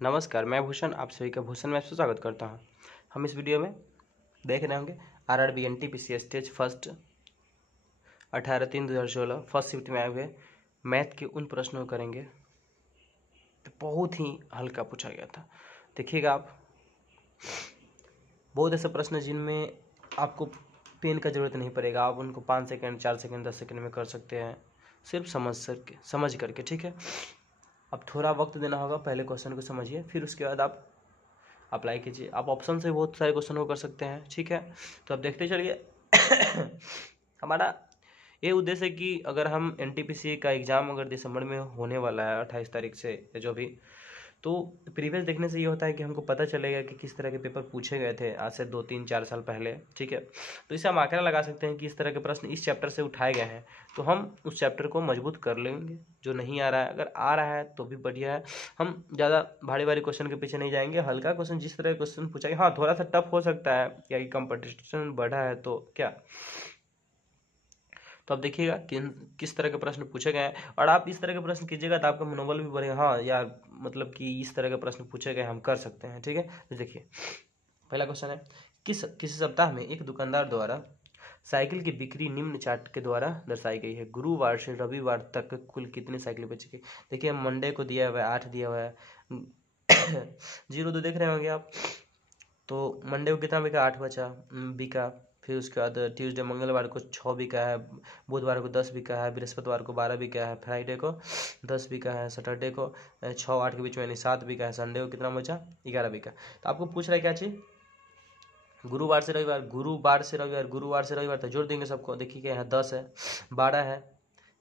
नमस्कार, मैं भूषण आप सभी का भूषण में स्वागत करता हूं। हम इस वीडियो में देख रहे होंगे RRB NTPC stage first 18/3/2016 first shift में आए हुए मैथ के उन प्रश्नों को करेंगे तो बहुत ही हल्का पूछा गया था। देखिएगा आप, बहुत ऐसे प्रश्न जिनमें आपको पेन का ज़रूरत नहीं पड़ेगा, आप उनको 5 सेकंड 4 सेकंड 10 सेकंड में कर सकते हैं, सिर्फ समझ करके। ठीक है, अब थोड़ा वक्त देना होगा, पहले क्वेश्चन को समझिए, फिर उसके बाद आप अप्लाई कीजिए। आप ऑप्शन से बहुत सारे क्वेश्चन को कर सकते हैं। ठीक है, तो अब देखते चलिए। हमारा ये उद्देश्य है कि अगर हम एनटीपीसी का एग्ज़ाम अगर दिसंबर में होने वाला है 28 तारीख से या जो भी, तो प्रीवियस देखने से ये होता है कि हमको पता चलेगा कि किस तरह के पेपर पूछे गए थे आज से 2-3-4 साल पहले। ठीक है, तो इससे हम आंकड़ा लगा सकते हैं कि इस तरह के प्रश्न इस चैप्टर से उठाए गए हैं, तो हम उस चैप्टर को मजबूत कर लेंगे। जो नहीं आ रहा है, अगर आ रहा है तो भी बढ़िया है, हम ज़्यादा भारी भारी क्वेश्चन के पीछे नहीं जाएंगे। हल्का क्वेश्चन, जिस तरह के क्वेश्चन पूछा गया, हाँ थोड़ा सा टफ हो सकता है क्या कि कंपटीशन बढ़ा है तो क्या, तो आप देखिएगा किस तरह के प्रश्न पूछे गए हैं और आप इस तरह के प्रश्न कीजिएगा तो आपका मनोबल भी बढ़ेगा। हाँ यार, मतलब कि इस तरह के प्रश्न पूछे गए, हम कर सकते हैं। ठीक है, तो देखिए पहला क्वेश्चन है, किसी सप्ताह में एक दुकानदार द्वारा साइकिल की बिक्री निम्न चार्ट के द्वारा दर्शाई गई है। गुरुवार से रविवार तक कुल कितनी साइकिल बेची गई। देखिए मंडे को दिया हुआ है 8 दिया हुआ है, 0-2 देख रहे होंगे आप, तो मंडे को कितना बिका, 8 बचा बिका। फिर उसके बाद ट्यूसडे मंगलवार को 6 बिका है, बुधवार को 10 बिका है, बृहस्पतिवार को 12 बिका है, फ्राइडे को 10 बिका है, सैटरडे को 6-8 के बीच में यानी 7 बिका है, संडे को कितना बचा, 11 बिका। तो आपको पूछ रहा है क्या चीज़, गुरुवार से रविवार, गुरुवार से रविवार, तो जोड़ देंगे सबको। देखिए क्या यहाँ 10 है, 12 है,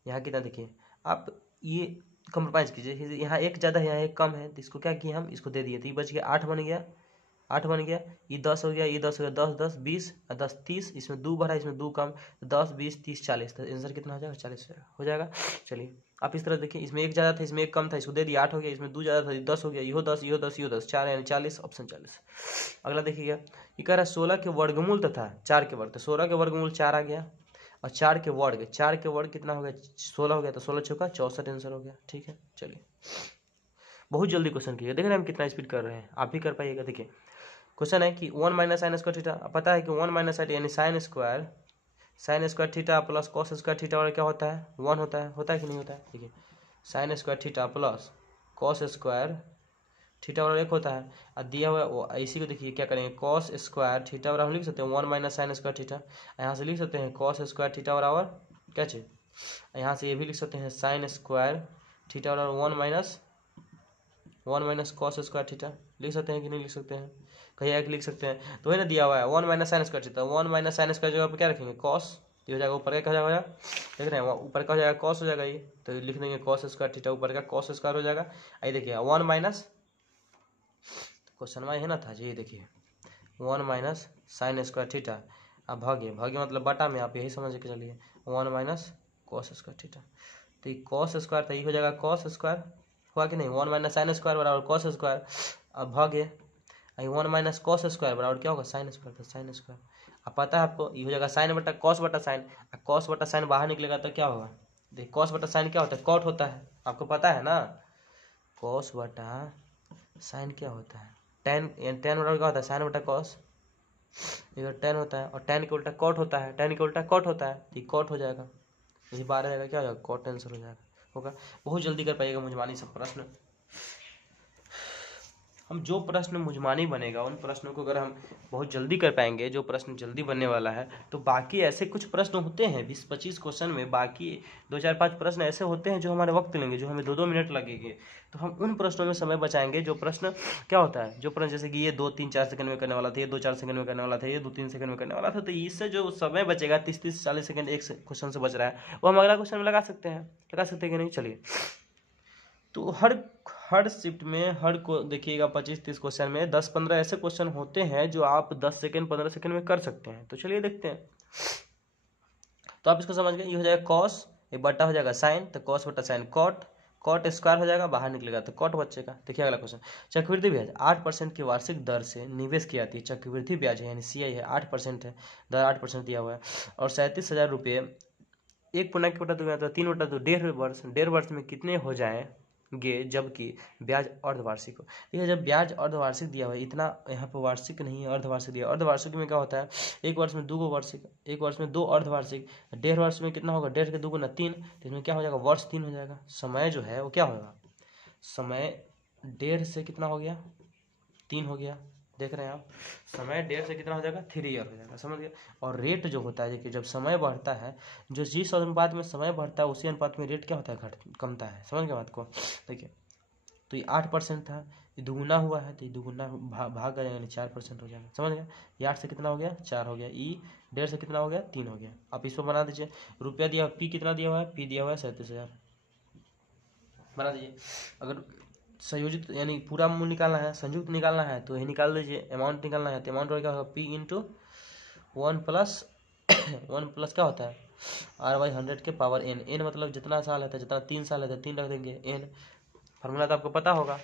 यहाँ कितना, देखिए आप ये कंप्रोमाइज़ कीजिए, यहाँ एक ज़्यादा है यहाँ एक कम है, तो इसको क्या किए, हम इसको दे दिए, तो ये बच गया 8 बन गया, 8 बन गया, ये 10 हो गया, ये 10 हो गया, 10 10 20 और 10 30, इसमें 2 बढ़ा, इसमें 2 कम, 10 20 30 40, तो आंसर कितना हो जाएगा, 40 हो जाएगा। चलिए आप इस तरह देखिए, इसमें एक ज़्यादा था इसमें एक कम था, इसको दे दिया 8 हो गया, इसमें 2 ज़्यादा था 10 हो गया, इहो 10 इहो 10 इहो 10, 4 यानी 40, ऑप्शन 40। अगला देखिएगा, ये कह रहा है 16 के वर्गमूल तथा 4 के वर्ग, तो 16 के वर्गमूल 4 आ गया और 4 के वर्ग कितना हो गया, 16 हो गया, तो 16 चौका 64 आंसर हो गया। ठीक है, चलिए बहुत जल्दी क्वेश्चन कीजिए, देख रहे हैं हम कितना स्पीड कर रहे हैं, आप भी कर पाइएगा। देखिए क्वेश्चन है कि 1 माइनस साइन स्क्वायर थीटा, पता है कि 1 माइनस साइन यानी sine square theta plus cos square theta और क्या होता है, 1 होता है कि नहीं होता है। देखिए sine square theta plus cos square theta और 1 होता है, और दिया हुआ इसी को देखिए क्या करेंगे, कॉस स्क्वायर थीटा और हम लिख सकते हैं 1 माइनस साइन स्क्वायर थीटा, यहाँ से लिख सकते हैं कॉस स्क्वायर थीटा और क्या चीज, यहाँ से ये भी लिख सकते हैं साइन स्क्वायर थीटा और 1 माइनस कॉस स्क्वायर थीटा, लिख सकते हैं कि नहीं लिख सकते हैं, कहीं एक लिख सकते हैं, तो वही ना दिया हुआ है 1 minus sine square theta, 1 minus sine square जगह पर क्या रखेंगे, कॉस, ये हो जाएगा, ऊपर का हो जाएगा, देख रहे हैं ऊपर का हो जाएगा कॉस हो जाएगा, ये तो लिख देंगे कॉस स्क्वायर थीटा, ऊपर का कॉस स्क्वायर हो जाएगा। ये देखिए 1 माइनस, क्वेश्चन में है ना था जी, देखिए 1 माइनस साइन स्क्वायर थीटा, अब भाग्य मतलब बटा में, आप यही समझ के चलिए 1 माइनस कॉस स्क्वायर थीटा, तो ये कॉस स्क्वायर था, ये हो जाएगा कॉस स्क्वायर, हुआ कि नहीं, 1 माइनस साइन स्क्वायर बराबर कॉस स्क्वायर, अब भाग्य 1 माइनस कॉस स्क्वायर बराबर क्या होगा, साइन स्क्वायर, तो साइन स्क्वायर, अब पता है आपको ये हो जाएगा साइन बटा कॉस बटा साइन, कॉस बटा साइन बाहर निकलेगा तो क्या होगा, देखिए कॉस बटा साइन क्या होता है, कॉट होता है, आपको पता है ना, कॉस बटा साइन क्या होता है, टेन बराबर क्या होता है, साइन बटा कॉस, इधर टेन होता है और टेन के उल्टा कॉट होता है, टेन के उल्टा कॉट होता है, तो कॉट हो जाएगा, यही 12 रहेगा, क्या हो जाएगा, कॉट आंसर हो जाएगा, होगा। बहुत जल्दी कर पाइएगा मुझमानी सब प्रश्न, हम जो प्रश्न मुझमानी बनेगा उन प्रश्नों को अगर हम बहुत जल्दी कर पाएंगे, जो प्रश्न जल्दी बनने वाला है, तो बाकी ऐसे कुछ प्रश्न होते हैं 20-25 क्वेश्चन में, बाकी 2-4-5 प्रश्न ऐसे होते हैं जो हमारे वक्त लेंगे, जो हमें 2-2 मिनट लगेंगे, तो हम उन प्रश्नों में समय बचाएंगे। जो प्रश्न क्या होता है, जो प्रश्न जैसे कि ये 2-3-4 सेकंड में करने वाला था, ये 2-4 सेकंड में करने वाला था, ये 2-3 सेकंड में करने वाला था, तो इससे जो समय बचेगा 30-40 सेकंड एक क्वेश्चन से बच रहा है, वो हम अगला क्वेश्चन में लगा सकते हैं कि नहीं। चलिए, तो हर शिफ्ट में हर को देखिएगा 25-30 क्वेश्चन में 10-15 ऐसे क्वेश्चन होते हैं जो आप 10 सेकंड 15 सेकंड में कर सकते हैं। तो चलिए देखते हैं, तो आप इसको समझ गए, ये हो जाएगा कॉस, ये बटा हो जाएगा साइन, तो कॉस बटा साइन कॉट स्क्वायर हो जाएगा, बाहर निकलेगा तो कॉट बचेगा। देखिए अगला क्वेश्चन, चक्रवृद्धि ब्याज 8% की वार्षिक दर से निवेश की जाती है, चक्रवृद्धि ब्याज है यानी CI है 8% है, दर 8% दिया हुआ है, और 37,000 रुपये 1 पूर्णांक बटा 2 3 बटा 2 1.5 वर्ष में कितने हो जाए गे, जबकि ब्याज अर्धवार्षिक हो। देखिए जब ब्याज अर्धवार्षिक दिया हुआ है, इतना यहाँ पर वार्षिक नहीं है, अर्धवार्षिक दिया। अर्धवार्षिक में क्या होता है, एक वर्ष में 2 वार्षिक, एक वर्ष में 2 अर्धवार्षिक, 1.5 वर्ष में कितना होगा, 1.5 के 2 गुना 3, तो इसमें क्या हो जाएगा, वर्ष 3 हो जाएगा। समय जो है वो क्या होगा, समय 1.5 से कितना हो गया, 3 हो गया। देख रहे हैं आप, समय 1.5 से कितना हो जाएगा, 3 ईयर हो जाएगा, समझ गए। और रेट जो होता है, देखिए जब समय बढ़ता है, जो जिस अनुपात में समय बढ़ता है उसी अनुपात में रेट क्या होता है, कमता है। समझ गए बात को। देखिए तो ये 8% था, ये दुगुना हुआ है तो ये दुगुना भाग जाएगा, यानी 4% हो जाएगा। समझ गए। ये 8 से कितना हो गया, 4 हो गया। ई 1.5 से कितना हो गया, 3 हो गया। आप इसको बना दीजिए। रुपया दिया, पी कितना दिया हुआ है, पी दिया हुआ है 37,000, बना दीजिए। अगर संयोजित यानी पूरा मूल्य निकालना है, संयुक्त निकालना है तो ये निकाल दीजिए। अमाउंट निकालना है तो अमाउंट क्या होगा, पी इंटू 1 प्लस 1 प्लस क्या होता है, r/100 के पावर n। n मतलब जितना साल है, जितना 3 साल है तो 3 रख देंगे n। फार्मूला तो आपको पता होगा,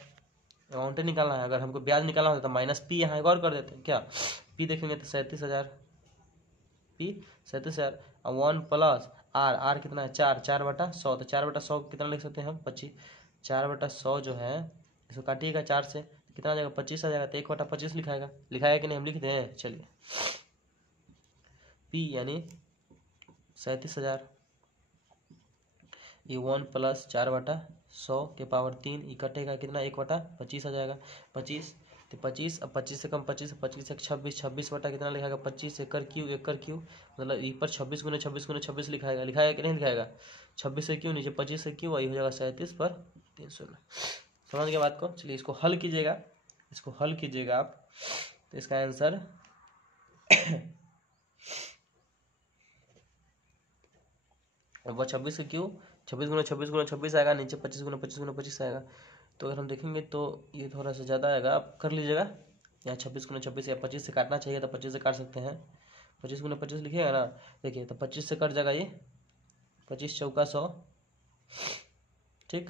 अमाउंट निकालना है। अगर हमको ब्याज निकालना होता तो माइनस पी यहाँ एक और कर देते हैं, क्या पी देखेंगे तो 37,000, पी 37,000 और 1 प्लस आर कितना है, 4/100, तो 4/100 कितना लिख सकते हैं हम, 25। 4/100 जो है, इसको काटिएगा 4 से कितना आ जाएगा, 25 आ जाएगा। तो 1/25 लिखाएगा कि नहीं, हम लिख दें। चलिए पी यानी 37,000, ये 1 प्लस 4/100 के पावर 3, ये कटेगा कितना, 1/25 आ जाएगा। 25 तो 25, अब 25 से कम 25, 25 से 26, 26 बटा कितना लिखाएगा, 25 एकर क्यू, मतलब ये पर 26 गुने 26 गुने 26 लिखाएगा कि नहीं लिखाएगा। 26 से क्यू नीचे 25 से क्यू, वही हो जाएगा 37/300। समझ गए बात को। चलिए इसको हल कीजिएगा, आप तो इसका आंसर वो 26 के क्यू 26 गुना 26 गुना 26 आएगा, नीचे 25 गुना 25 गुना 25 आएगा। तो अगर हम देखेंगे तो ये थोड़ा सा ज़्यादा आएगा, आप कर लीजिएगा। यहाँ 26 गुना 26 या 25 से काटना चाहिए तो 25 से काट सकते हैं। 25 गुना 25 लिखिएगा ना, देखिए तो 25 से कट जाएगा ये, 25 चौका 100, ठीक।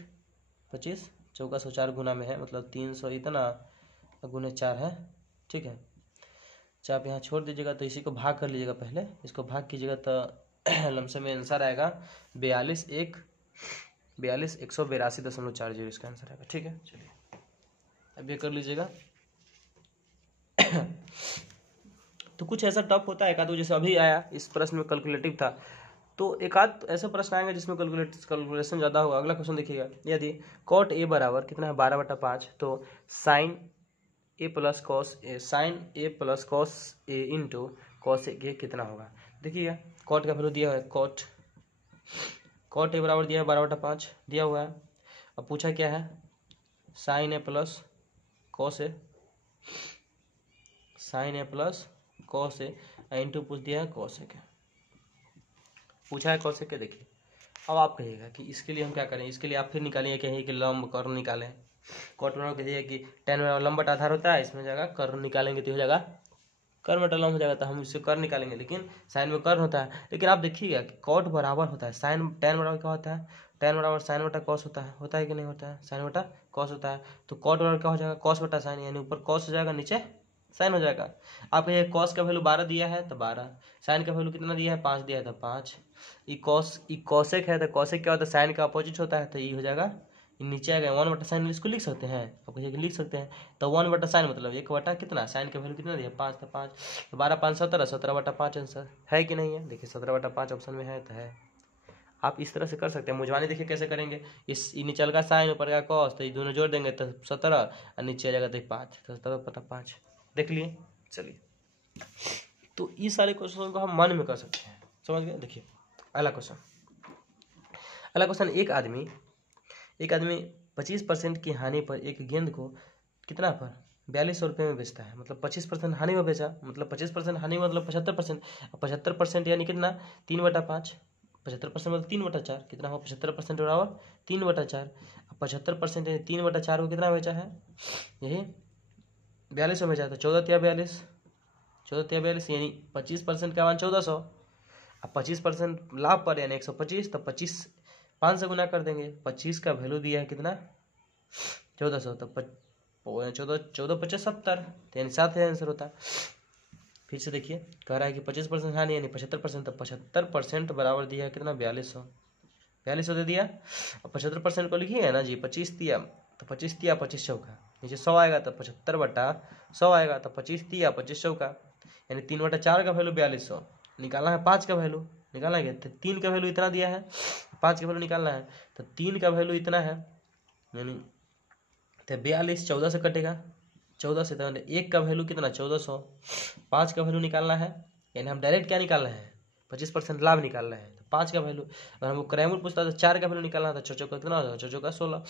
25 चौका 100 4 गुना में है, मतलब 300 इतना गुने 4 है, ठीक है। अच्छा आप यहाँ छोड़ दीजिएगा, तो इसी को भाग कर लीजिएगा। पहले इसको भाग कीजिएगा तो लमसम में आंसर आएगा 42,182.40 इसका आंसर आएगा, ठीक है। चलिए अब ये कर लीजिएगा। तो कुछ ऐसा टफ होता है एक आध, जैसे अभी आया इस प्रश्न में कैलकुलेटिव था, तो एक आध ऐसे प्रश्न आएंगे जिसमें कैलकुलेशन ज़्यादा होगा। अगला क्वेश्चन देखिएगा, यदि कॉट ए बराबर कितना है 12/5, तो sign A plus cos A into cos A कितना होगा। देखिए कॉट का वैल्यू दिया हुआ है, कॉट ए बराबर दिया है 12/5 दिया हुआ है। अब पूछा क्या है, sign A plus cos A, into पूछ दिया है कॉस ए के, पूछा है कॉस ए के। देखिए अब आप कहिएगा कि इसके लिए हम क्या करें, इसके लिए आप फिर निकालिए, कहिए कि लंब कर्ण निकालें। कॉट बराबर कहिए कि tan बराबर लंब बटा आधार होता है, इसमें जाएगा कर्ण निकालेंगे तो हो जाएगा कर्ण बटा लंब हो जाएगा, तो हम इससे कर्ण निकालेंगे। लेकिन साइन में कर्ण होता है, लेकिन आप देखिएगा कि कॉट बराबर होता है साइन, tan बराबर क्या होता है, tan बराबर साइन बटा कॉस होता है कि नहीं होता है, साइन बटा कॉस होता है। तो कॉट बराबर क्या हो जाएगा, कॉस बटा साइन, यानी ऊपर कॉस हो जाएगा नीचे साइन हो जाएगा। आप ये कॉस का वैल्यू 12 दिया है तो 12, साइन का वैल्यू कितना दिया है 5 दिया है तो 5। ई कॉसेक है तो कॉसेक क्या होता है, साइन का अपोजिट होता है, तो ये हो जाएगा नीचे आएगा 1/sin, इसको लिख सकते हैं, आप कहिए कि लिख सकते हैं। तो 1/sin मतलब 1 कितना, साइन का वैल्यू कितना दिया 5, तो 5, तो 12 5 17, 17/5 आंसर है कि नहीं है। देखिए 17/5 ऑप्शन में है तो है। आप इस तरह से कर सकते हैं। मुझवानी देखिए कैसे करेंगे, इस नीचे का साइन ऊपर का कॉस, तो ये दोनों जोड़ देंगे तो 17 और नीचे आ जाएगा तो 5, तो 17/5 देख लिए। चलिए तो इस सारे क्वेश्चन को हम मन में कर सकते हैं, समझ गए। देखिए अगला क्वेश्चन, एक आदमी 25% की हानि पर एक गेंद को कितना पर 4200 रुपये में बेचता है, मतलब 25% हानि में बेचा, मतलब 25% हानि मतलब 75%, 75% यानी कितना 3/5, 75% मतलब 3/4, कितना हो 75% बराबर 3/4, 75% यानी 3/4 को कितना बेचा है, यही 4200 बेचा, तो 14 या 42 यानी 25% का मान 1400, अब 25% लाभ पर यानी 125, तो 25 5 से गुना कर देंगे। 25 का वैल्यू दिया है कितना 1400, तो 14 70, यानी 7,000 आंसर होता है। फिर से देखिए कह रहा है कि 25% हानि यानी 75%, तो 75% बराबर दिया है कितना 4200, 4200 दे दिया। और 75% को लिखिए ना जी, 25 दिया तो 25 दिया 25 चौका, नीचे 100 आएगा तो 75/100 आएगा तो 25 दिया 25 चौका, यानी 3/4 का वैल्यू 4200। निकालना है 5 का वैल्यू, निकालना है तो 3 का वैल्यू इतना दिया है, 5 का वैल्यू निकालना है तो 3 का वैल्यू इतना है, यानी तो 42 14 से कटेगा, 14 से, तो 1 का वैल्यू कितना 1400, 5 का वैल्यू निकालना है, यानी हम डायरेक्ट क्या निकालना है 25% लाभ निकालना है, तो 5 का वैल्यू। अगर हमको क्रैमूल पूछता तो 4 का वैल्यू निकालना था, 4 चौका कितना होगा, 4 चौका 16,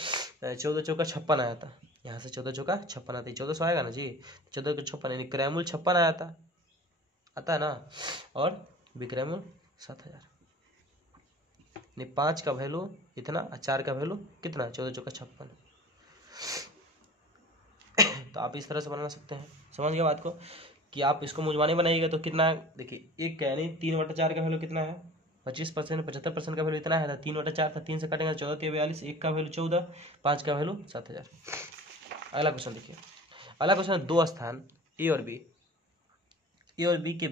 14 चौका 56 आया था, यहाँ से 14 चौका 56 आता है, 1400 आएगा ना जी, 14 को 56 यानी क्रैमूल 56 आया था, आता है ना, और विक्रैमूल 7000, यानी 5 का वैल्यू इतना और 4 का वैल्यू कितना 14 चौका 56। तो आप इस तरह से बना सकते हैं, समझ गए बात को, कि आप इसको मुजमानी बनाइएगा तो कितना, देखिए 1 का यानी 3/4 का वैल्यू कितना है 25%, 75% का वैल्यू इतना है, 3/4 था, 3 से कटेंगे 14 के 42, 1 का वैल्यू 14, 5 का वैल्यू 7000। अगला क्वेश्चन देखिए, अगला क्वेश्चन 2 स्थान ए और बी के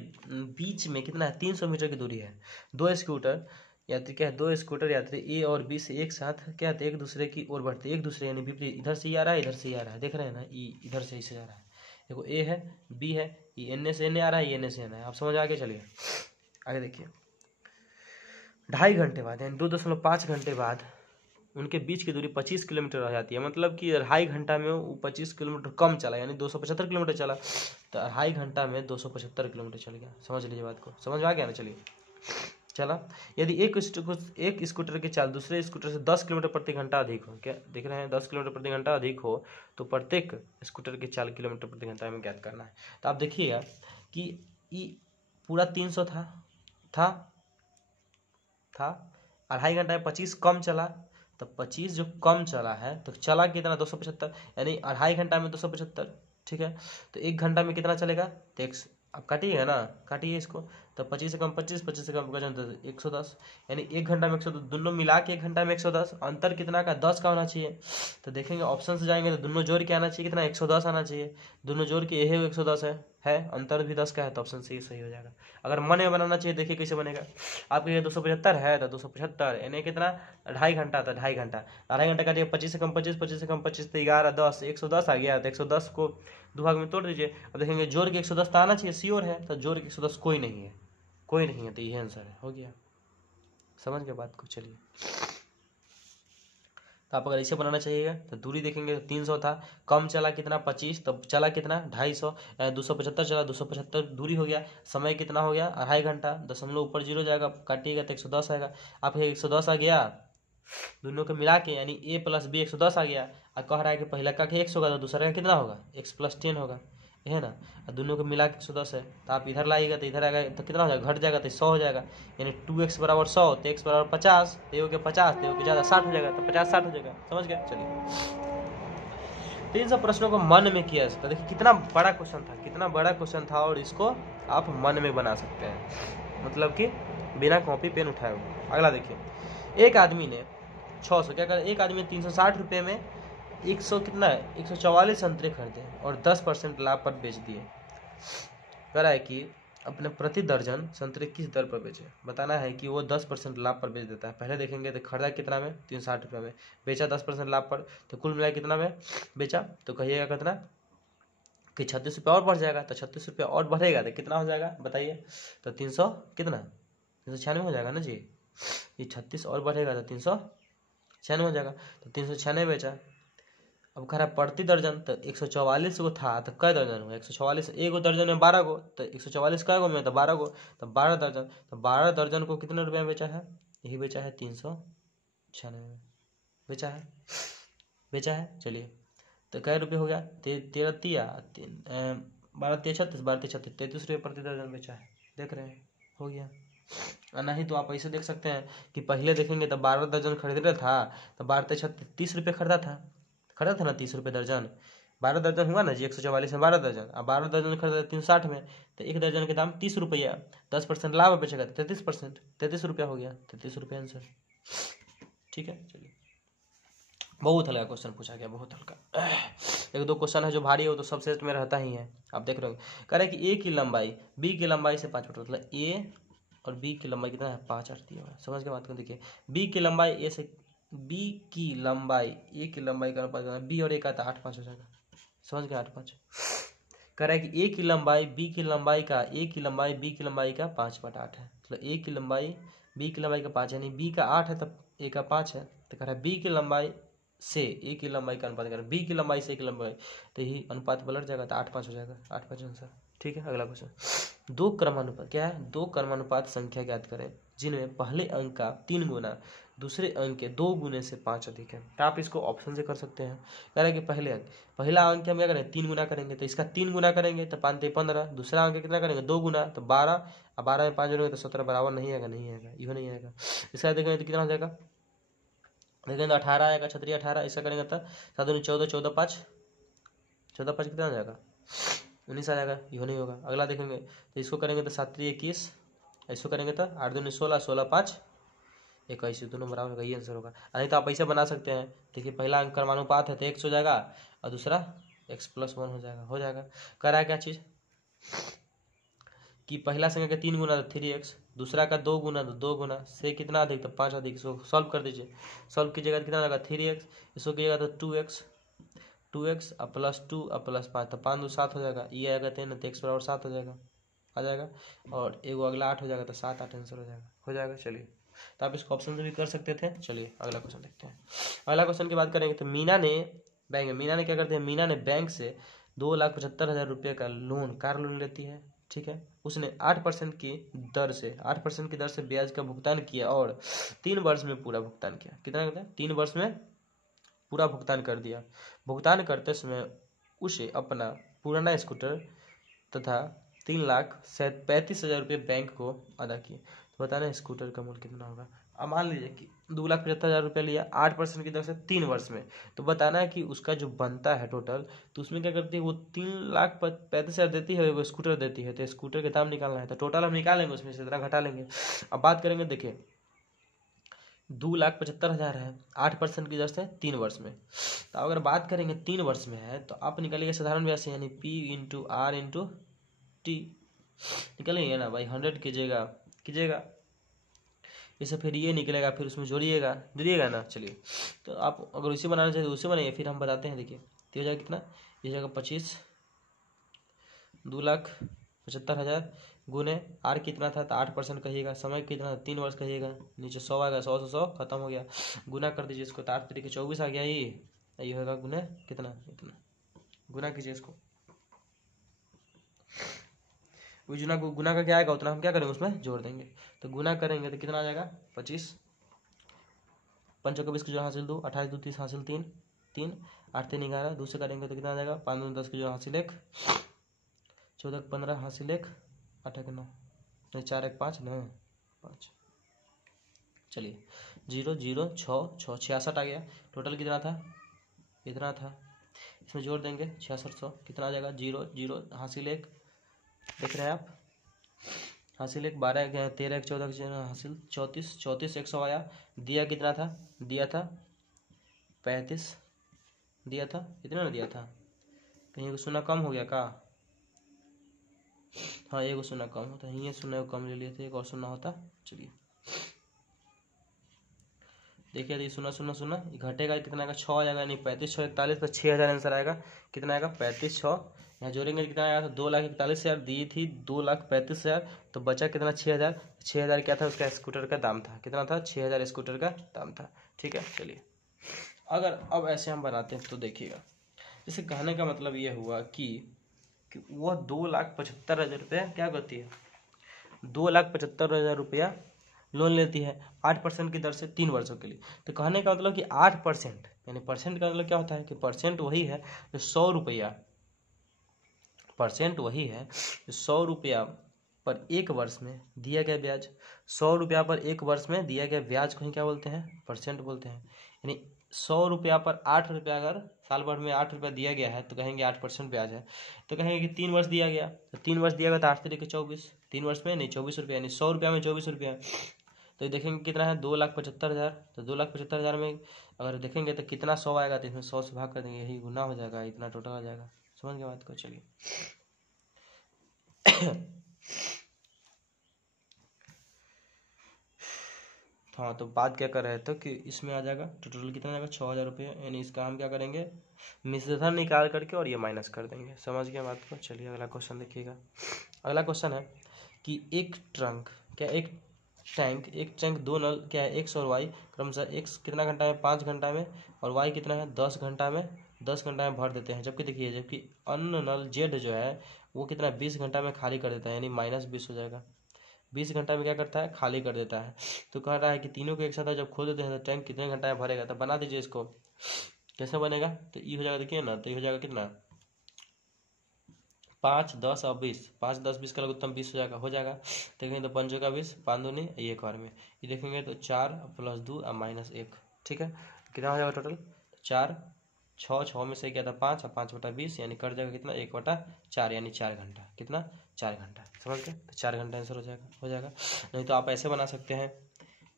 बीच में कितना है 300 मीटर की दूरी है, दो स्कूटर यात्री ए और बी से एक साथ क्या है एक दूसरे की ओर बढ़ते, एक दूसरे यानी विपरीत, इधर से ही आ रहा है इधर से ही आ रहा है, देख रहे हैं ना, इधर से इसे जा रहा है, देखो ए है बी है, ये एन से एन आ रहा है, ये एन से एन है, आप समझ आगे चलिए। आगे देखिए 2.5 घंटे बाद यानी 2.5 घंटे बाद उनके बीच की दूरी 25 किलोमीटर रह जाती है, मतलब कि 2.5 घंटा में वो 25 किलोमीटर कम चला, यानी 275 किलोमीटर चला, तो 2.5 घंटा में 275 किलोमीटर चल गया, समझ लीजिए बात को, समझ में आ गया ना। चलिए चला, यदि एक स्कूटर की चाल दूसरे स्कूटर से 10 किलोमीटर प्रति घंटा अधिक हो, क्या देख रहे हैं 10 किलोमीटर प्रति घंटा अधिक हो, तो प्रत्येक स्कूटर की चाल किलोमीटर प्रति घंटा में ज्ञात करना है। तो आप देखिएगा कि पूरा 300 था 2.5 घंटा में 25 कम चला, तो 25 जो कम चला है तो चला कितना 275, यानी 2.5 घंटा में 275, ठीक है। तो 1 घंटा में कितना चलेगा, तो अब काटिएगा ना, काटिए इसको, तो 25 से कम 25, 25 से कम 110, यानी 1 घंटा में 110, दोनों मिला के 1 घंटा में 110, अंतर कितना का 10 का होना चाहिए। तो देखेंगे ऑप्शन से जाएंगे तो दोनों जोड़ के आना चाहिए, कितना 110 आना चाहिए, दोनों जोड़ के यही 110 है अंतर भी 10 का है, तो ऑप्शन सी सही हो जाएगा। अगर मन में बनाना चाहिए, देखिए कैसे बनेगा, आपके ये 275 है तो 275 यानी कितना 2.5 घंटा, तो 2.5 घंटा काटिए, 25 से कम 25, 25 से कम 25 तो 11 10 110 आ गया, तो 110 को 2 भाग में तोड़ दीजिए। अब देखेंगे जोड़ के 110 तो आना चाहिए, श्योर है, तो जोड़ के 110 कोई नहीं है, तो ये आंसर है, हो गया, समझ गए बात को। चलिए तो आप अगर इसे बनाना चाहिएगा तो दूरी देखेंगे 300 था, कम चला कितना 25, तब चला कितना 250, 275 चला 275 दूरी हो गया, समय कितना हो गया 2.5 घंटा, दशमलव ऊपर 0 जाएगा, काटिएगा तो 110 आएगा, आप 110 आ गया, दोनों को मिला के यानी a प्लस बी 110 आ गया, और कह रहा है कि पहला का x होगा तो दूसरा का कितना होगा x प्लस 10 होगा, है ना, और दोनों को मिला के 110 है, तो आप इधर लाइएगा तो इधर आएगा तो कितना हो जाएगा, घट जाएगा तो 100 हो जाएगा, यानी 2x बराबर 100, तो x बराबर 50, तो हो गया 50, तो हो ज़्यादा 60 हो जाएगा, तो 50 60 हो जाएगा, समझ गया। चलिए तो इन सब प्रश्नों को मन में किया जाता, देखिए कितना बड़ा क्वेश्चन था, और इसको आप मन में बना सकते हैं, मतलब कि बिना कॉपी पेन उठाए हुए। अगला देखिए, एक आदमी ने 600 क्या कर, एक आदमी ने 360 रुपये में 100 कितना है 144 संतरे खरीदे और 10% लाभ पर बेच दिए। कह रहा है कि अपने प्रति दर्जन संतरे किस दर पर बेचे, बताना है कि वो 10% लाभ पर बेच देता है। पहले देखेंगे तो खरीदा कितना में 360 रुपये में, बेचा 10% लाभ पर, तो कुल मिला कितना में बेचा, तो कहिएगा कितना कि 36 रुपये और बढ़ जाएगा, तो 36 रुपये और बढ़ेगा तो कितना हो जाएगा बताइए, तो 300 कितना 396 हो जाएगा ना जी, ये 36 और बढ़ेगा तो 396 हो जाएगा, तो 396 बेचा। अब कह रहा है प्रति दर्जन, तो 144 गो था तो कै दर्जन हुआ 144, एगो दर्जन में 12 गो, तो 144 कै गो में तो 12 गो, तो 12 दर्जन, तो 12 दर्जन को कितने रुपये में बेचा है, यही बेचा है 396 में बेचा है। चलिए तो कै रुपये हो गया 13 तिया 12 तिया 36, 12 तिया 36, 33 रुपये प्रति दर्जन बेचा है, देख रहे हैं हो गया। नहीं तो आप ऐसे देख सकते हैं कि पहले देखेंगे तो 12 दर्जन खरीद रहा था, तो 12 तिया 36 30 रुपये खरीदा था ना 30 रुपये दर्जन, 12 दर्जन हुआ ना जी 144 में 12 दर्जन, अब 12 दर्जन खरीदा 360 में, तो एक दर्जन के दाम 30 रुपया, 10% लाभ बेचेगा तो 33%, 33 रुपया हो गया, 33 रुपये आंसर, ठीक है। चलिए बहुत हल्का क्वेश्चन पूछा गया, बहुत हल्का, एक दो क्वेश्चन है जो भारी है वो तो सब सेट में रहता ही है, आप देख रहे हो। कह रहे हैं कि ए की लंबाई बी की लंबाई से 5 मीटर, मतलब ए और बी की लंबाई कितना है 5 8 दिया हुआ है। समझ के बात को देखिए, बी की लंबाई ए से, बी की लंबाई ए की लंबाई का अनुपात करना, बी और ए का था 8 5 हो जाएगा। समझ गए 8 5 कह रहा है कि ए की लंबाई बी की लंबाई का, ए की लंबाई बी की लंबाई का 5/8 है। मतलब ए की लंबाई बी की लंबाई का 5 है, यानी बी का 8 है तब ए का 5 है। तो कह रहा है बी की लंबाई से ए की लंबाई का अनुपात कर, बी की लंबाई से ए की लंबाई, तो यही अनुपात पलट जाएगा तो 8 5 हो जाएगा। 8 5 आंसर। ठीक है, अगला क्वेश्चन, दो क्रमानुपात क्या है, दो क्रमानुपात संख्या ज्ञात करें जिनमें पहले अंक का 3 गुना दूसरे अंक के 2 गुने से 5 अधिक है। तो आप इसको ऑप्शन से कर सकते हैं। कह रहा है कि पहले अंक, पहला अंक हम क्या करें 3 गुना करेंगे, तो इसका 3 गुना करेंगे तो 5 15। दूसरा अंक कितना करेंगे 2 गुना तो 12, अब 12 में 5 जोड़ेंगे तो 17 बराबर नहीं आएगा, नहीं आएगा, यह नहीं आएगा। इसका देखेंगे तो कितना हो जाएगा, देखेंगे तो 18 आएगा, छतरी 18। इसका करेंगे तो 7 दूनी 14, 14 5, 14 5 कितना हो जाएगा 19 आ जाएगा, यह नहीं होगा। अगला देखेंगे तो इसको करेंगे तो 7 3 21, इसको करेंगे तो 8 दूनी 16, 16 5 21, दोनों बराबर होगा, ये आंसर होगा। नहीं तो आप ऐसे बना सकते हैं, देखिए पहला अंक क्रमानुपात है तो x हो जाएगा और दूसरा x+1 हो जाएगा, हो जाएगा। कह रहा है क्या चीज़ कि पहला संख्या का 3 गुना तो 3x, दूसरा का 2 गुना तो 2 गुना से कितना अधिक तो 5 अधिक। इसको सॉल्व कर दीजिए, सॉल्व कीजिएगा तो कितना होगा 3x, इसको कीजिएगा तो 2x, 2x और +2 और +5 तो 5 2 7 हो जाएगा, ये आएगा 3 तो x बराबर 7 हो जाएगा, आ जाएगा। और एगो अगला 8 हो जाएगा तो 7 8 आंसर हो जाएगा। चलिए, तो आप इसको ऑप्शन से भी कर सकते थे। चलिए अगला क्वेश्चन देखते हैं। अगला क्वेश्चन की बात करेंगे तो मीना ने क्या करते हैं, मीना ने बैंक से 2,75,000 रुपये का लोन, कार लोन लेती है। ठीक है, उसने 8% की दर से ब्याज का भुगतान किया और 3 वर्ष में पूरा भुगतान किया। कितना कहते हैं 3 वर्ष में पूरा भुगतान कर दिया। भुगतान करते समय उसे अपना पुराना स्कूटर तथा 3,35,000 रुपये बैंक को अदा किए। तो बताना स्कूटर का मूल्य कितना होगा। अब मान लीजिए कि 2,75,000 रुपया लिया 8% की दर से 3 वर्ष में, तो बताना है कि उसका जो बनता है टोटल, तो उसमें क्या करती है वो 3,35,000 देती है, वो स्कूटर देती है, तो स्कूटर का दाम निकालना है। तो टोटल हम निकालेंगे, उसमें से इतना घटा लेंगे। अब बात करेंगे, देखिए 2,75,000 है 8% की दर से 3 वर्ष में। तो अगर बात करेंगे 3 वर्ष में है तो आप निकालिएगा साधारण ब्याज से, यानी P/R/T निकलेंगे ना भाई, 100 कीजिएगा इसे, फिर ये निकलेगा, फिर उसमें जोड़िएगा ना। चलिए, तो आप अगर उसे बनाना चाहिए तो उसे बनाइए, फिर हम बताते हैं। देखिए तो हो जाएगा कितना, ये जाएगा 25, 2,75,000 गुने आर कितना था तो 8% कहिएगा, समय कितना था 3 वर्ष कहिएगा, नीचे 100 आएगा, 100 से 100 खत्म हो गया, गुना कर दीजिए इसको, तो 8 तरीके 24 आ गया, ये होगा गुना कितना, इतना गुना कीजिए इसको। गुना का क्या आएगा उतना हम क्या करेंगे उसमें जोड़ देंगे। तो गुना करेंगे तो कितना आ जाएगा 25, 5 चौके 20 की जो हासिल 2, 28 2 30 हासिल 3 3, 8 3 11, 2 से करेंगे तो कितना आ जाएगा 5 2 10 की जो हासिल 1, 14 15 हासिल 1, 8 1 9, नहीं 4 1 5 9 5। चलिए 0 0 6 6 66 आ गया। टोटल कितना था, इतना था, इसमें जोड़ देंगे 6600, कितना आ जाएगा 0 0 हासिल 1, देख रहे हैं आप, हासिल 1 12 13 14 हासिल 34 34 100 आया। दिया कितना था, दिया था 35, दिया था इतना ना, दिया था कहीं को सुना कम हो गया का, हाँ एक सुना कम होता है, ये सुना कम ले लिए थे, एक और सुना होता। चलिए देखिए ये सुना घटेगा कितना का 6 आ जाएगा, यानी 35 6 41 पर 6,000 आंसर आएगा। कितना आएगा 35 6, यहाँ जोड़ेंगे कितना आएगा तो 2,41,000 दी थी, 2,35,000 तो बचा कितना 6,000। 6,000 क्या था उसका स्कूटर का दाम था, कितना था 6,000 स्कूटर का दाम था। ठीक है, चलिए अगर अब ऐसे हम बनाते हैं तो देखिएगा, जैसे कहने का मतलब ये हुआ कि वह 2,75,000 रुपया क्या करती है, 2,75,000 रुपया लोन लेती है 8% की दर से 3 वर्षों के लिए। तो कहने का मतलब कि 8%, यानी परसेंट का मतलब क्या होता है कि परसेंट वही है जो 100 रुपया, परसेंट वही है जो 100 रुपया पर 1 वर्ष में दिया गया ब्याज, 100 रुपया पर 1 वर्ष में दिया गया ब्याज को ही क्या बोलते हैं, परसेंट बोलते हैं। यानी 100 रुपया पर 8 रुपया, अगर साल भर में 8 रुपया दिया गया है तो कहेंगे 8% ब्याज है। तो कहेंगे कि 3 वर्ष दिया गया, तो 3 वर्ष दिया गया तो 8 तरीके 24, 3 वर्ष में नहीं 24 रुपया, यानी 100 रुपया में 24 रुपया। तो देखेंगे कितना है 2,75,000, तो 2,75,000 में अगर देखेंगे तो कितना 100 आएगा, तो इसमें 100 से भाग कर देंगे, यही गुना हो जाएगा, इतना टोटल आ जाएगा। समझ गए बात को। चलिए हाँ, तो बात क्या कर रहे थे कि इसमें आ जाएगा तो टोटल कितना आ जाएगा 6,000 रुपये, यानी इसका हम क्या करेंगे मिश्रधन निकाल करके और ये माइनस कर देंगे। समझ गए बात को। चलिए अगला क्वेश्चन देखिएगा। अगला क्वेश्चन है कि एक टैंक दो नल क्या है एक्स और वाई क्रमशः एक्स कितना घंटा में 5 घंटा में और वाई कितना है 10 घंटा में भर देते हैं। जबकि अन्य नल जेड जो है वो कितना 20 घंटा में खाली कर देता है, यानी -20 हो जाएगा। 20 घंटा में क्या करता है खाली कर देता है। तो कह रहा है कि तीनों को एक साथ जब खोल देते हैं तो टैंक कितने घंटा में भरेगा। तो बना दीजिए इसको, कैसे बनेगा। तो ये हो जाएगा देखिए ना, तो ये हो जाएगा कितना 5 10 और 20, 5 10 20 का लघुत्तम 20 हो जाएगा। देखेंगे तो 5 का 20, 5 दूनी एक बार में ये देखेंगे तो 4 + 2 और -1। ठीक है, कितना हो जाएगा टोटल 4 6 में से क्या था 5 और 5/20, यानी कट जाएगा कितना 1/4, यानी 4 घंटा। कितना 4 घंटा। समझ गए। तो 4 घंटा आंसर हो जाएगा। नहीं तो आप ऐसे बना सकते हैं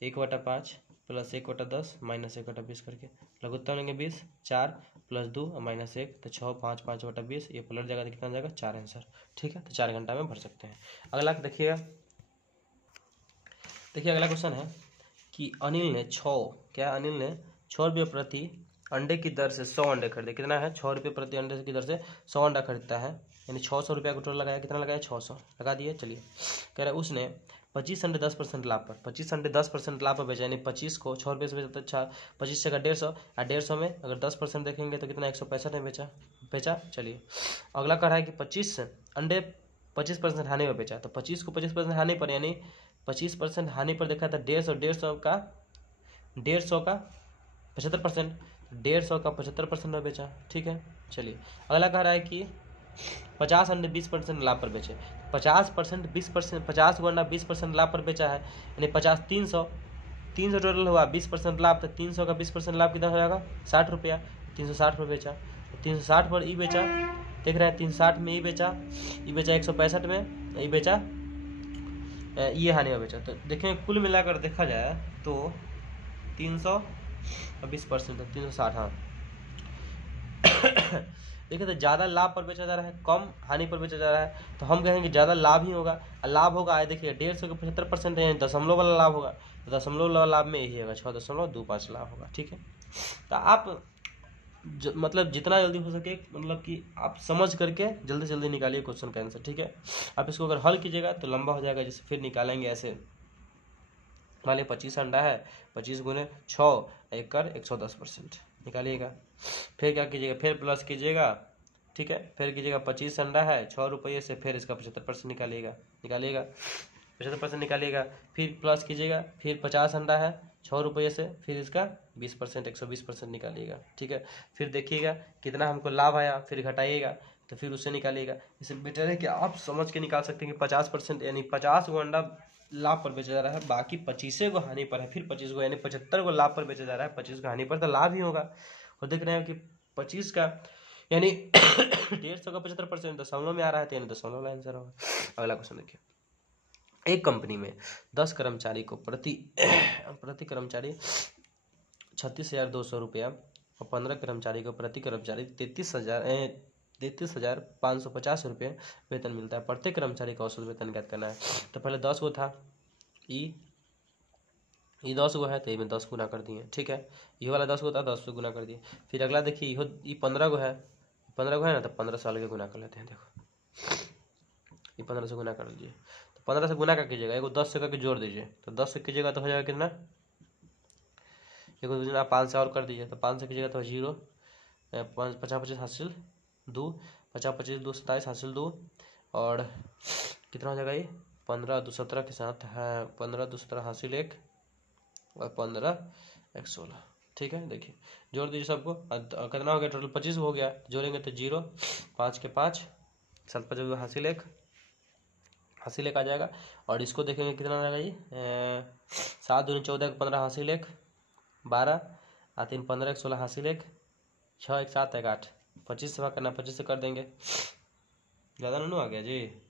1/5 + 1/10 - 1/20 करके लघुत्तम लेंगे 20, 4 + 2 और -1 तो 6 5 5/20, ये पलट जाएगा तो कितना जाएगा 4 आंसर। ठीक है, तो 4 घंटा में भर सकते हैं। अगला देखिएगा, अगला क्वेश्चन है कि अनिल ने 6 रुपये प्रति अंडे की दर से 100 अंडे खरीदे। कितना है 6 रुपये प्रति अंडे की दर से 100 अंडा खरीदता है, यानी 600 रुपया का टोटल लगाया। कितना लगाया 600 लगा दिए। चलिए कह रहा है उसने 25 अंडे 10% लाभ पर 25 अंडे 10% लाभ पर बेचा, यानी 25 को 6 रुपये से बेचा तो 25 से 150 और 150 में अगर 10% देखेंगे तो कितना 165 में बेचा। चलिए अगला कह रहा है कि 25 अंडे 25% हानि पर बेचा, तो 25 को 25% हानि पर, यानी 25% हानि पर देखा था 150 का 75%, 150 का 75% में बेचा। ठीक है, चलिए अगला कह रहा है कि 50 अंडे 20% लाभ पर बेचे। 50% 20%, 50 को अंडा 20% लाभ पर बेचा है, यानी 50 300 टोटल हुआ 20% लाभ, तो 300 का 20% लाभ कितना हो जाएगा 60 रुपया। 360 पर बेचा, 360 पर ई बेचा। देख रहे हैं 360 में ई बेचा 165 में, ई बेचा ये हानि में बेचा। तो देखें कुल मिलाकर देखा जाए तो 300 और 20% 360। हाँ देखिए तो ज़्यादा लाभ पर बेचा जा रहा है, कम हानि पर बेचा जा रहा है, तो हम कहेंगे ज़्यादा लाभ ही होगा। लाभ होगा देखिए 150 का 75% है, दशमलव वाला लाभ होगा, तो दशमलव वाला लाभ में यही होगा 6.25 लाभ होगा। ठीक है, तो आप मतलब जितना जल्दी हो सके मतलब कि आप समझ करके जल्दी जल्दी निकालिए क्वेश्चन का आंसर। ठीक है, आप इसको अगर हल कीजिएगा तो लंबा हो जाएगा, जैसे फिर निकालेंगे ऐसे। मान लीजिए 25 अंडा है, 25 × 6 1 110% निकालिएगा। फिर क्या कीजिएगा, फिर प्लस कीजिएगा। ठीक है, फिर कीजिएगा 25 अंडा है 6 रुपये से, फिर इसका 75% निकालिएगा 75% निकालिएगा। फिर प्लस कीजिएगा, फिर 50 अंडा है 6 रुपये से, फिर इसका 20% 120% निकालिएगा। ठीक है, फिर देखिएगा कितना हमको लाभ आया, फिर घटाइएगा तो फिर उससे निकालिएगा। इससे बेटर है कि आप समझ के निकाल सकते हैं कि 50% यानी 50 को अंडा लाभ पर बेचा जा रहा है, बाकी 25 को हानि पर है, फिर 25 को यानी 75 को लाभ पर बेचा जा रहा है, 25 को हानि पर, तो लाभ ही होगा। और देख रहे हैं कि 25 का यानी 150 का 75% दशमलव में आ रहा है, तो यानी दशमलव वाला आंसर होगा। अगला क्वेश्चन देखिए, एक कंपनी में 10 कर्मचारी को प्रति कर्मचारी 36,200 रुपया और 15 कर्मचारी को प्रति कर्मचारी 33,550 रुपये वेतन मिलता है। प्रत्येक कर्मचारी का औसत वेतन ज्ञात करना है। तो पहले 10 को था, ये 10 को है तो ये में 10 गुना कर दिए। ठीक है, ये वाला 10 को था 10 से गुना कर दिए। फिर अगला देखिए ये 15 को है, 15 को है ना, तो 15 से अलग गुना कर लेते हैं। देखो ये 15 से गुना कर लीजिए, तो 15 से गुना क्या कीजिएगा, एगो 10 से करके जोड़ दीजिए, तो 10 से कीजिएगा तो हो जाएगा कितना, एगो आप 5 से और कर दीजिए, तो 5 से कीजिएगा तो 0, 5 50 25 हासिल 2, 50 25 2 27 हासिल 2, और कितना हो जाएगा ये 15 2 17 के साथ है 15 2 17 हासिल 1 और 15 1 16। ठीक है, देखिए जोड़ दीजिए सबको, कितना हो गया टोटल 25 हो गया, जोड़ेंगे तो 0 5 के 5 7 5 हासिल 1 आ जाएगा। और इसको देखेंगे कितना आएगा ये 7 दूनी 14 के 15 हासिल 1 12 और 3 15 1 16 हासिल 1 6 1 7 1 8 25 से भाग करना 25 से कर देंगे, ज़्यादा नूनू आ गया जी।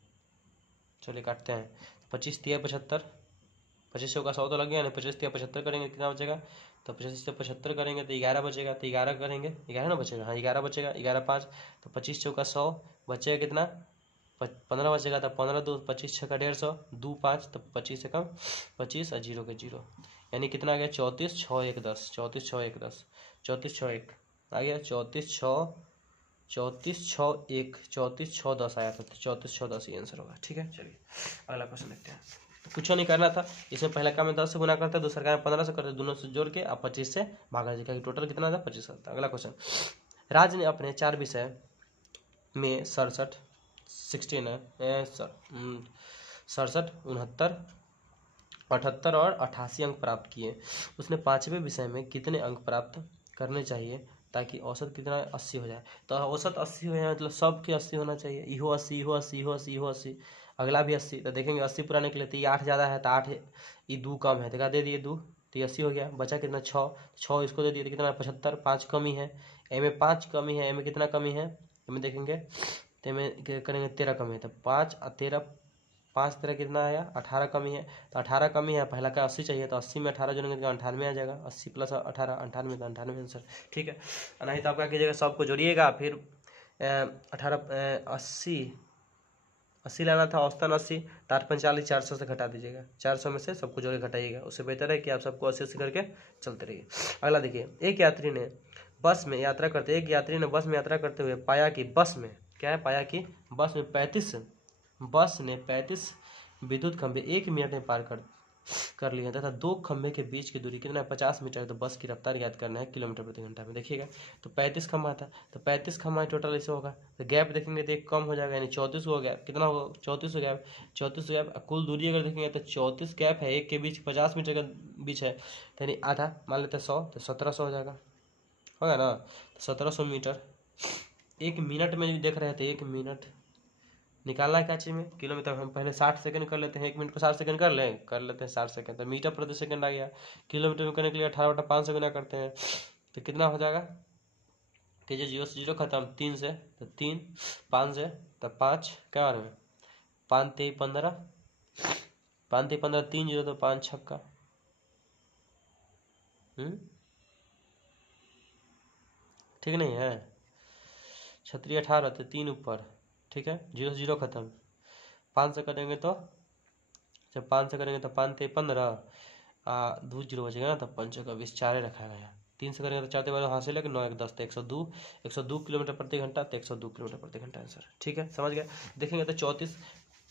चलिए काटते हैं, 25 3 75, 25 से होगा 100 तो लग गया ना, 25 3 75 करेंगे कितना बचेगा, तो 25 से 75 करेंगे तो 11 बचेगा, तो 11 करेंगे 11 ना बचेगा, हाँ 11 बचेगा, 11 5 तो 25 चौका 100 बचेगा कितना 15 बचेगा, तो 15 2 25 6 का 150 2 5 तो 25 से कम 25 और 0 के 0, यानी कितना आ गया 34 6 1 10, 34 6 1 10, 34 6 1 आ गया, 34 6 1 34 6 10 आया था, तो 34 6 10 ये आंसर होगा। ठीक है, चलिए अगला क्वेश्चन देखते हैं। तो कुछ नहीं करना था, इसमें पहला काम में 10 से गुना करते हैं, दूसरा काम 15 से करते हैं, दोनों से जोड़ के आप 25 से भागा दीजिएगा, टोटल कितना था 25 आता। अगला क्वेश्चन, राज ने अपने 4 विषय में 67 69 78 और 88 अंक प्राप्त किए। उसने 5वें विषय में कितने अंक प्राप्त करने चाहिए ताकि औसत कितना 80 हो जाए। तो औसत 80 हो जाए मतलब सबके 80 होना चाहिए, इहो 80 इहो 80 इहो 80 इहो 80, अगला भी 80। तो देखेंगे 80 पूरा निकले तो ये 8 ज़्यादा है तो 8, ये 2 कम है तो क्या दे दिए 2, तो ये 80 हो गया। बचा कितना 6 इसको दे दिए तो कितना 75, 5 कमी है, ए में 5 कमी है, ए में कितना कमी है, ए में देखेंगे तो में करेंगे 13 कमी है, तो 5 और 13, 5 13 कितना आया 18 कमी है, तो 18 कमी है, पहला का 80 चाहिए तो 80 में 18 जोड़ेंगे तो 98 आ जाएगा, 80 प्लस 18 98 तो 98 आंसर। ठीक है, नहीं तो आप क्या कीजिएगा सबको जोड़िएगा, फिर 80 लाना था, औसतन 80, तो 845 400 से घटा दीजिएगा, 400 में से सबको जोड़े घटाइएगा, उससे बेहतर है कि आप सबको 80 करके चलते रहिए। अगला देखिए, एक यात्री ने बस में यात्रा करते हुए पाया कि बस में क्या है, पाया कि बस में 35 विद्युत खंभे 1 मिनट में पार कर लिए तथा 2 खंभे के बीच की दूरी कितना है 50 मीटर। तो बस की रफ्तार ज्ञात करना है किलोमीटर प्रति घंटा में। देखिएगा तो 35 खंभा था, तो 35 खंभा टोटल ऐसे होगा, तो गैप देखेंगे तो एक कम हो जाएगा, यानी 34 हो गया, कितना होगा 34 हो गया, 34 गैप। कुल दूरी अगर देखेंगे तो 34 गैप है, एक के बीच 50 मीटर का बीच है, तो यानी आधा मान लेते हैं 100, तो 1700 हो जाएगा, होगा ना, तो 1700 मीटर। 1 मिनट में देख रहे थे, 1 मिनट निकालना है क्या चीज़ में, किलोमीटर। हम पहले 60 सेकंड कर लेते हैं, 1 मिनट को 60 सेकंड कर लेते हैं 60 सेकंड, तो मीटर प्रति सेकंड आ गया। किलोमीटर में करने के लिए 18/5 से गुना करते हैं, तो कितना हो जाएगा, कीजिए 0 से 0 खत्म, 3 से तो 3, 5 से तो 5, क्या बार में 5 3 15, 5 3 15, 3 0 तो 5 छक्का, ठीक नहीं है, 36 18 तो 3 ऊपर, ठीक है, 0 से 0 खत्म, 5 से करेंगे तो जब 5 से करेंगे तो 5 3 15, 2 0 बचेगा ना, तो 5 का 20, 4 रखा गया। 3 से करेंगे तो 4 बार हासिल है कि 9 1 10, तो 102 किलोमीटर प्रति घंटा, तो 102 किलोमीटर प्रति घंटा आंसर। ठीक है, समझ गया। देखेंगे तो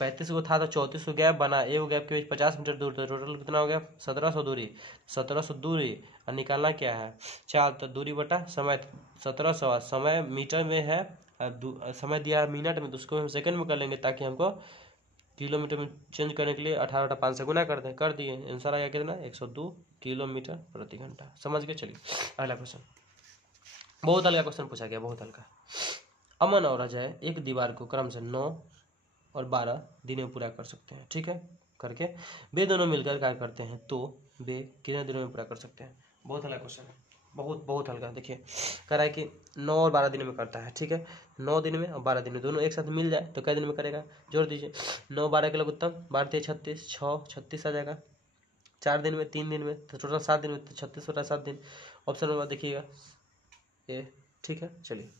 35 को था तो 34 को गैप बना, एक गैप के बीच 50 मीटर दूर, तो टोटल कितना हो गया 1700 दूरी, 1700 दूरी और निकालना क्या है 4, तो दूरी बटा समय 1700, समय मीटर में है, समय दिया है मिनट में, तो उसको हम सेकंड में कर लेंगे ताकि हमको किलोमीटर में चेंज करने के लिए 18/5 से गुना कर दिए, आंसर आया कितना 102 किलोमीटर प्रति घंटा। समझ गए, चलिए अगला क्वेश्चन। बहुत हल्का क्वेश्चन पूछा गया, बहुत हल्का। अमन और अजय एक दीवार को क्रम से 9 और 12 दिनों में पूरा कर सकते हैं। ठीक है, करके वे दोनों मिलकर कार्य करते हैं तो वे कितने दिनों में पूरा कर सकते हैं। बहुत हल्का क्वेश्चन है, बहुत हल्का। देखिए कह रहा है कि 9 और 12 दिन में करता है। ठीक है, 9 दिन में और 12 दिन में दोनों एक साथ मिल जाए तो कितने दिन में करेगा, जोड़ दीजिए। 9 12 के लघुत्तम 12 3 36, 6 36 आ जाएगा, 4 दिन में 3 दिन में, तो टोटल 7 दिन में, तो 36 बटा 7 दिन। ऑप्शन नंबर देखिएगा ए। ठीक है, चलिए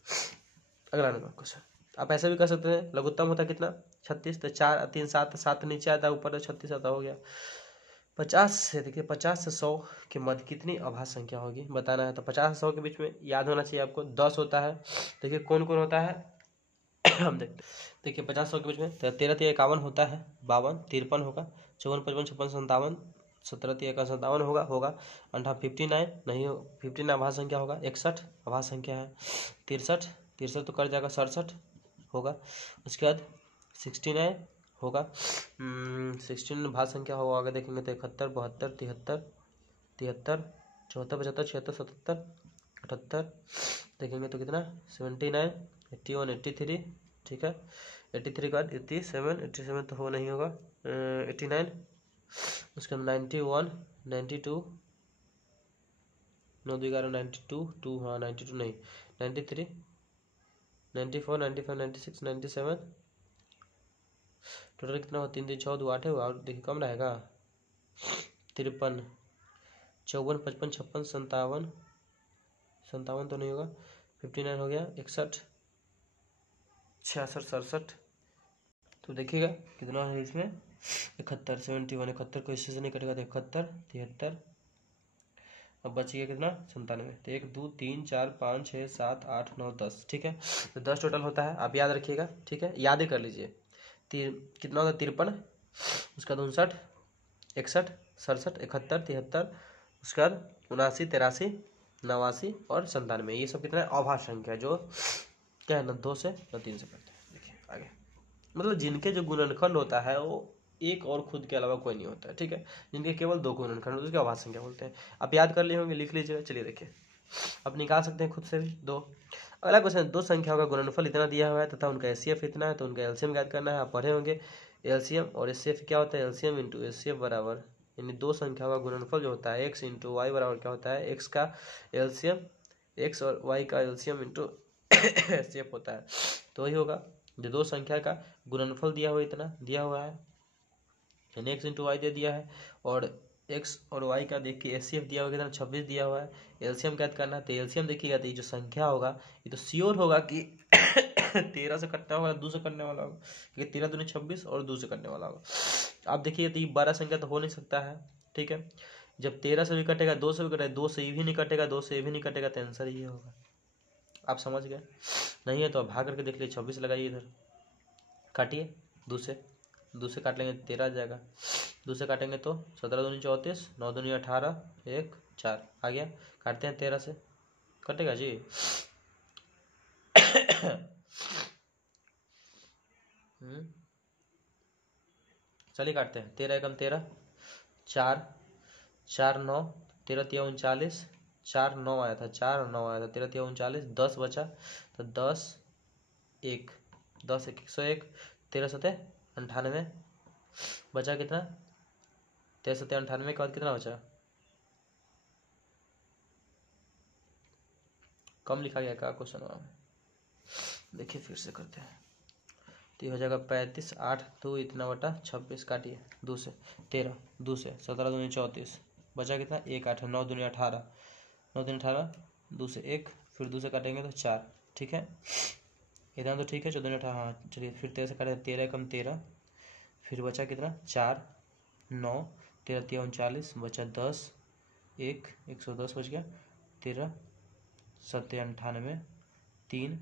अगला नंबर क्वेश्चन। आप ऐसा भी कर सकते हैं, लघुत्तम होता है कितना 36, तो 4 3 7 7 नीचे आता है, ऊपर तो 36 आता हो गया। 50 से देखिए 50 से 100 के मध्य कितनी अभाज्य संख्या होगी बताना है। तो 50 से 100 के बीच में याद होना चाहिए आपको 10 होता है। देखिए कौन कौन होता है हम देखते, देखिए 50 100 के बीच में 13 3 51 होता है, 52 53 होगा, 54 55 56 57, 17 3 57 होगा 59 नहीं, 59 अभाज्य संख्या होगा, 61 अभाज्य संख्या है, 63 तो कर जाएगा, 67 होगा, उसके बाद 69 होगा, 16 भाज्य संख्या होगा, आगे देखेंगे तो 71 72 73 74 75 76 77 78 देखेंगे तो कितना 79 81 83। ठीक है, 83 के बाद 87 तो हो नहीं होगा, 89, उसके बाद 91 92 9 2 11 92 2, हाँ 92 नहीं 93 94 95 96 97, टोटल कितना हो 3 3 6 2 8 और देखिए कम रहेगा 53 54 55 56 57 तो नहीं होगा, 59 हो गया, 61 66 67, तो देखिएगा कितना है इसमें 71 71 71 को इससे नहीं कटेगा तो 71 73 अब बच गया कितना 97। तो 1 2 3 4 5 6 7 8 9 10, ठीक है। तो 10 टोटल होता है, आप याद रखिएगा, ठीक है, याद ही कर लीजिए। कितना होता है 53, उसका 59 61 67 71 73, उसके बाद 79 83 89 और 97। ये सब कितना अभाज्य संख्या जो क्या है, न 2 से न 3 से करते हैं। देखिए आगे, मतलब जिनके जो गुणनखंड होता है वो एक और खुद के अलावा कोई नहीं होता है, ठीक है। जिनके केवल 2 गुणनखंड होते हैं उसके अभाज्य संख्या बोलते हैं। आप याद कर लिए होंगे, लिख लीजिएगा। चलिए देखिए, आप निकाल सकते हैं खुद से भी 2। अगला क्वेश्चन, 2 संख्याओं का गुणनफल इतना दिया हुआ है तथा उनका एचसीएफ इतना है, तो उनका एलसीएम ज्ञात करना है। आप पढ़े होंगे एलसीएम और एचसीएफ क्या होता है, एलसीएम इंटू एचसीएफ बराबर, यानी 2 संख्याओं का गुणनफल जो होता है एक्स इंटू वाई बराबर क्या होता है, एक्स का एलसीएम, एक्स और वाई का एलसीएम इंटू एचसीएफ होता है। तो वही होगा, जो 2 संख्या का गुणनफल दिया हुआ इतना दिया हुआ है, यानी एक्स इंटू वाई दे दिया है, और एक्स और वाई का देख के एचसीएफ दिया हुआ कितना 26 दिया हुआ है। एलसीएम ज्ञात करना है, तो एलसीएम देखिएगा तो ये जो संख्या होगा ये तो श्योर होगा कि 13 से कटने वाला 2 से कटने वाला होगा, क्योंकि 13 दूनी 26 और 2 से कटने वाला होगा। आप देखिए तो ये 12 संख्या तो हो नहीं सकता है, ठीक है। जब 13 से भी कटेगा 2 से भी कटेगा, 2 से ये भी नहीं कटेगा, 2 से ये भी नहीं कटेगा, तो आंसर ये होगा। आप समझ गए? नहीं है तो आप भाग करके देख लीजिए, 26 लगाइए इधर, काटिए 2 से काट लेंगे 13 आ जाएगा, 2 से काटेंगे तो 17 दूनी 34, 9 दूनी 18, 1 4 आ गया। काटते हैं 13 से, कटेगा जी। चलिए काटते हैं, 13 एकम 13, 4 4 9, 13 तिया 39, 4 9 आया था, 4 और 9 आया था, 13 तिया 39, 10 बचा, तो 10 1 10 1 101, 13 सतह 98, बचा कितना 13 सतह 98 के बाद कितना बचा, कम लिखा गया क्या क्वेश्चन में, देखिए फिर से करते हैं। तो हो जाएगा 35 8 2 इतना बटा 26, काटिए 2 से 13, 2 से 17 दूनी 34, बचा कितना 1 8 9 दूनी 18, 9 दूनी 18, 2 से 1, फिर 2 से काटेंगे तो 4, ठीक है। इतना तो ठीक है, 14 18, हाँ चलिए फिर 13 से काटेंगे, 13 कम 13, फिर बचा कितना 4 9, 13 तिया 39, बचा 10 1 110 बच गया, 13 सत्ते 98 3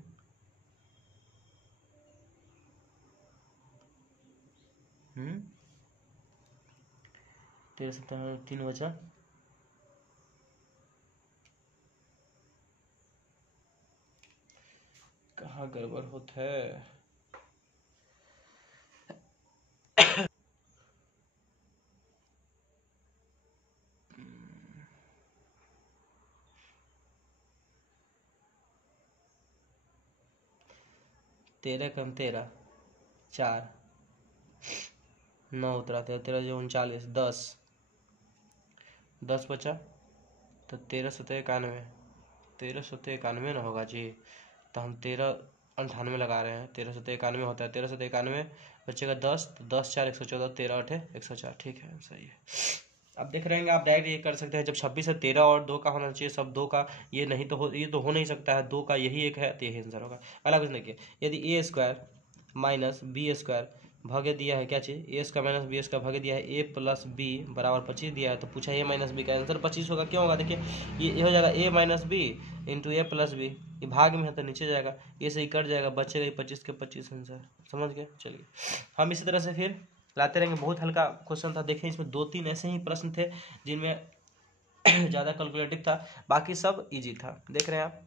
13 सत्ते 3 बचा, कहाँ गड़बड़ होता है, तेरह कम 13 4 9 उतरा, 13 जो 39, 10 बचा, तो 13 सत्ते 91, 13 सत्ते 91 ना होगा जी, तो हम 13 98 लगा रहे हैं, 13 सत्ते 91 होता है, 13 सत्ते 91 बचेगा 10, तो 10 4 114, 13 8 104, ठीक है सही है। अब देख रहे हैं आप डायरेक्ट ये कर सकते हैं, जब 26 से 13 और 2 का होना चाहिए, सब 2 का, ये नहीं तो ये तो हो नहीं सकता है, 2 का यही एक है, तो यही आंसर होगा। अगला क्वेश्चन देखिए, यदि ए स्क्वायर माइनस बी स्क्वायर भागे दिया है, क्या चीज़, ए स्क्वायर माइनस बी स्क्वायर भागे दिया है, ए प्लस बी बराबर 25 दिया है, तो पूछा ए माइनस बी का आंसर 25 होगा। क्यों होगा, देखिए ये हो जाएगा ए माइनस बी इंटू ए प्लस बी, ये भाग में है तो नीचे जाएगा, ये से ही कट जाएगा, बचेगा 25 के 25 आंसर, समझ गए। चलिए हम इसी तरह से फिर लाते रहेंगे, बहुत हल्का क्वेश्चन था, देखें इसमें 2-3 ऐसे ही प्रश्न थे जिनमें ज़्यादा कैलकुलेटिव था, बाकी सब इजी था, देख रहे हैं आप।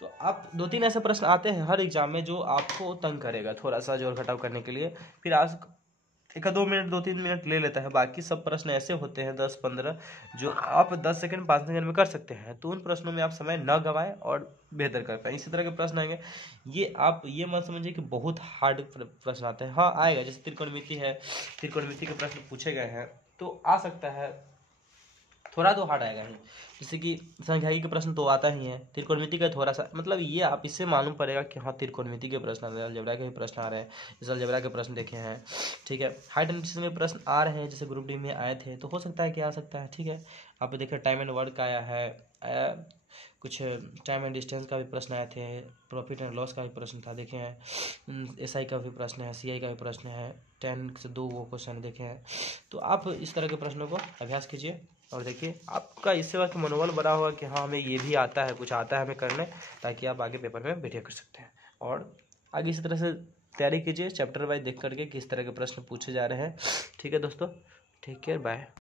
तो आप 2-3 ऐसे प्रश्न आते हैं हर एग्जाम में जो आपको तंग करेगा, थोड़ा सा जोड़ घटाव करने के लिए, फिर आज 1-2 मिनट 2-3 मिनट ले लेता है, बाकी सब प्रश्न ऐसे होते हैं 10-15 जो आप 10 सेकंड 5 सेकंड में कर सकते हैं, तो उन प्रश्नों में आप समय न गवाएं और बेहतर कर पाएं। इसी तरह के प्रश्न आएंगे, ये आप ये मत समझिए कि बहुत हार्ड प्रश्न आते हैं, हाँ आएगा, जैसे त्रिकोणमिति है, त्रिकोणमिति के प्रश्न पूछे गए हैं तो आ सकता है, थोड़ा तो हार्ड आएगा ही, जैसे कि संख्याई के प्रश्न तो आता ही है, त्रिकोणमिति का थोड़ा सा, मतलब ये आप इससे मालूम पड़ेगा कि हाँ त्रिकोणमिति के प्रश्न आ रहे हैं, अलजेब्रा के भी प्रश्न आ रहे हैं, जैसे अलजेब्रा के प्रश्न देखे हैं, ठीक है। हाइट एंड डिस्टेंस में प्रश्न आ रहे हैं, जैसे ग्रुप डी में आए थे, तो हो सकता है कि आ सकता है, ठीक है। आप देखिए टाइम एंड वर्क का आया है, कुछ टाइम एंड डिस्टेंस का भी प्रश्न आए थे, प्रॉफिट एंड लॉस का भी प्रश्न था, देखे हैं, एसआई का भी प्रश्न है, सीआई का भी प्रश्न है, 10 से 2 वो क्वेश्चन देखे हैं। तो आप इस तरह के प्रश्नों को अभ्यास कीजिए, और देखिए आपका इससे वक्त मनोबल बना होगा कि हाँ हमें ये भी आता है, कुछ आता है हमें करने, ताकि आप आगे पेपर में बैठे कर सकते हैं। और आगे इसी तरह से तैयारी कीजिए, चैप्टर वाइज देख करके किस तरह के प्रश्न पूछे जा रहे हैं। ठीक है दोस्तों, टेक केयर, बाय।